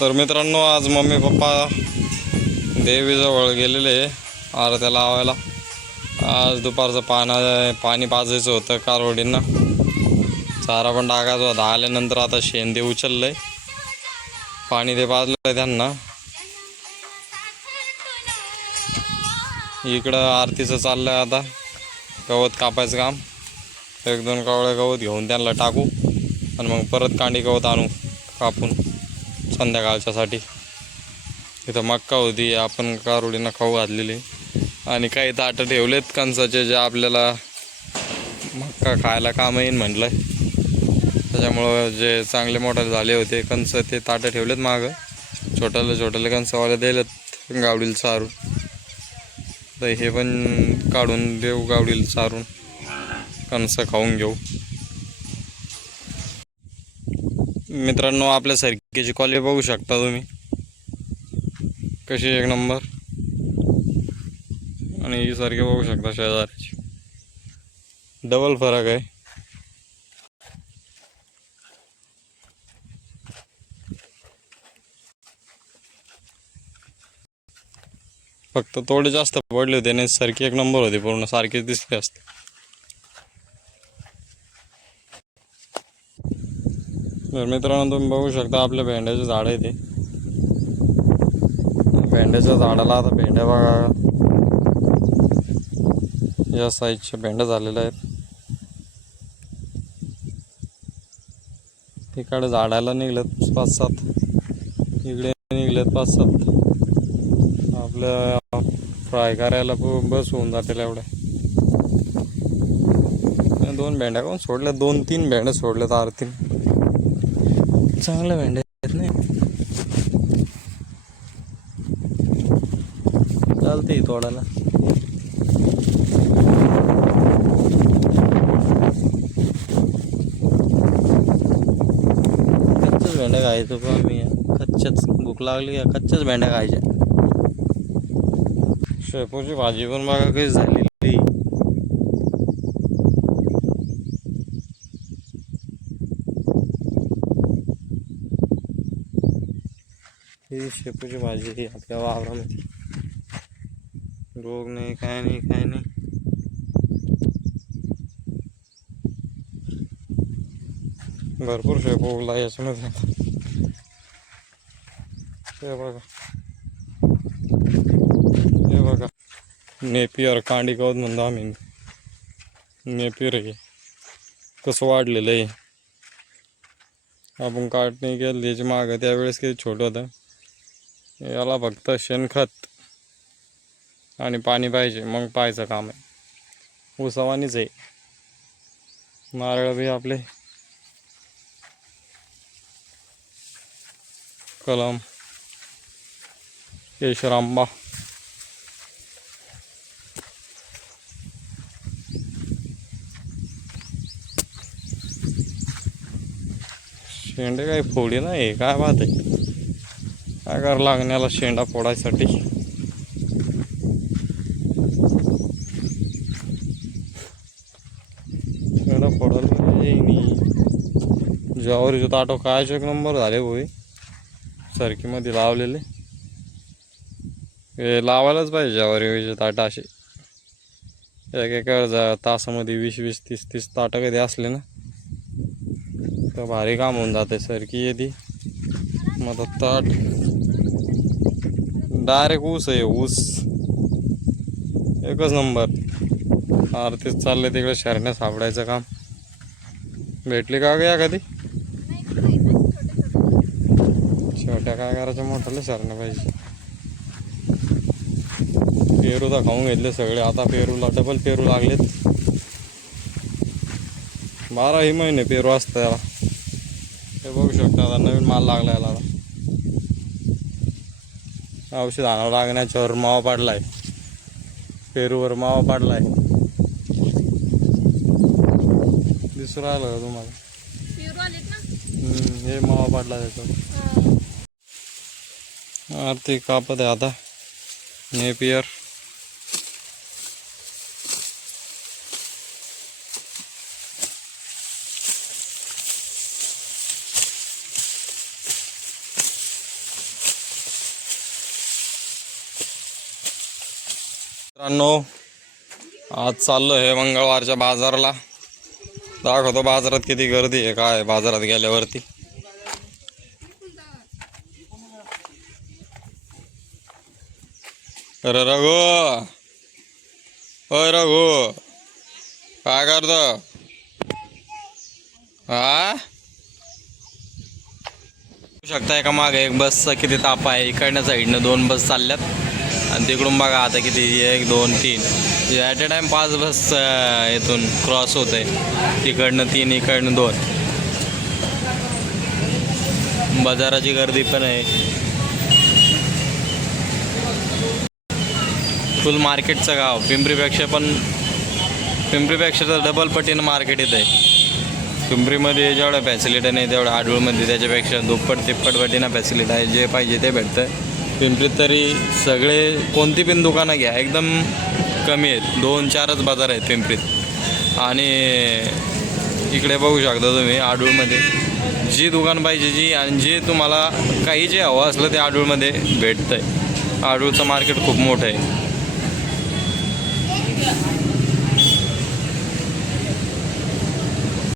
तर मित्रांनो, आज मम्मी पप्पा देवीजवळ गेलेले आरत्या लावायला. आज दुपारचं पाणी पाजायचं होतं कारवडींना, चारा पण टाकायचा होता. आल्यानंतर आता शेंदे उचललंय, पाणी ते पाजलं त्यांना. इकडं आरतीचं चाललंय आता गवत कापायचं काम. एक दोन कावळे गवत घेऊन त्यांना टाकू आणि मग परत कांडी गवत आणू कापून संध्याकाळच्यासाठी. इथं मक्का होती, आपण कारवडींना खाऊ घातलेली, आणि काही ताटं ठेवलेत कणसाचे, जे आपल्याला मक्का खायला काम येईन म्हटलं. त्याच्यामुळं जे चांगले मोठे झाले होते कणस ते ताटं ठेवलेत मागं. छोट्याले कणसवाले दिलेत गावडीला चारून. तर हे पण काढून देऊ गावडीला चारून, कणस खाऊन घेऊ. मित्रांनो, आपल्या सरकीची क्वालिटी बघू शकता तुम्ही कशी, एक नंबर. आणि ही सारखी बघू शकता शेजारची, डबल फरक आहे. फक्त थोडे जास्त पडले होते, नाही सारखी एक नंबर होती, पूर्ण सारखीच दिसते असते. तर मित्रांनो, तुम्ही बघू शकता आपल्या भेंड्याचे झाड आहे ते. भेंड्याच्या झाडाला आता भेंड्या बघा, या साईजच्या भेंड्या झालेल्या आहेत. तिकडे झाडाला निघलेत 5-7, इकडे निघलेत 5-7. आपल्या फ्राय करायला बस होऊन जातील एवढ्या. 2 भेंड्या कोण सोडल्या, 2-3 भेंड्या सोडल्यात आरतीन. चांगल्या भेंड्या आहेत नाही, चालते तोडायला. कच्च्याच भेंड्या खायचो पण आम्ही, कच्च्याच. भूक लागली का कच्च्याच भेंड्या खायच्या. शेपूची भाजी पण बघा कशी झालेली. ही शेपूची भाजी ही आपल्या वावरामध्ये, रोग नाही, काय नाही, काय नाही. भरपूर शेपूला याच्यामध्ये. हे बघा, हे बघा, नेपियर कांडी गवत म्हणतो आम्ही. नेपियर आहे, कसं वाढलेलं आहे. आपण काटणी केली त्याची मागं, त्यावेळेस किती छोटं होतं. याला फक्त शेणखत आणि पाणी पाहिजे, मग पाहायचं काम आहे. उसावानीच आहे. नारळ बी आपले कलम, केशर आंबा. शेंडे काही फोडी नाही, काय बात आहे. काय करावं लागण्याला शेंडा फोडायसाठी. शेंडा फोडायला नाही. ज्वारीचे ताटो कायच एक नंबर झाले होई, सरकीमध्ये लावलेले. हे लावायलाच पाहिजे ज्वारीचे ताटं असे. एका तासामध्ये 20-20, 30-30 ताटं कधी असले ना, तर भारी काम होऊन जाते. सरकी येते मग ताट डायरेक्ट ऊस आहे, ऊस एकच नंबर. आरतीच चालले तिकडे शरण्या सापडायचं काम. भेटली का गया कधी? छोट्या काय करायच्या, मोठ्याला शरण्या पाहिजे. पेरू तर खाऊन घेतले सगळे, आता पेरूला डबल पेरू लागलेत. 12ही महिने पेरू असतं याला. हे बघू शकता, आता नवीन माल लागला याला. औषध आणावं लागण्याच्यावर मावा पाडलाय, पेरूवर मावा पाडलाय. दिसून राहिलं का तुम्हाला? हे मावा पाडला त्याच्यावर. आरती कापत आहे आता नेपियर. मित्रांनो, आज चाललो आहे मंगळवारच्या बाजाराला. दाखवतो बाजारात किती गर्दी आहे काय बाजारात गेल्यावरती. अरे रघु, होय रघु, काय करतो? हा शकताय का मागे एक बसचा किती ताप आहे. इकडनं साईडनं 2 बस चालल्यात आणि तिकडून बघा आता किती 1 2 3 ॲट ए टाइम 5 बस इथून क्रॉस होत आहे. तिकडनं 3 इकडनं 2. बाजाराची गर्दी पण आहे. फुल मार्केटचं गाव. पिंपरीपेक्षा तर डबल पटीनं मार्केट येत आहे. पिंपरीमध्ये जेवढ्या फॅसिलिटी नाही तेवढ्या आडूळमध्ये त्याच्यापेक्षा दुप्पट तिप्पट पटीनं फॅसिलिटी आहे. जे पाहिजे ते भेटतं. पिंपरीत तरी सगळे कोणती पण दुकानं घ्या एकदम कमी आहेत. 2-4च बाजार आहेत पिंपरीत. आणि इकडे बघू शकता तुम्ही आडूळमध्ये जी दुकान पाहिजे आणि जे तुम्हाला काही जे हवं असलं ते आडूळमध्ये भेटतं आहे. आडूळचं मार्केट खूप मोठं आहे.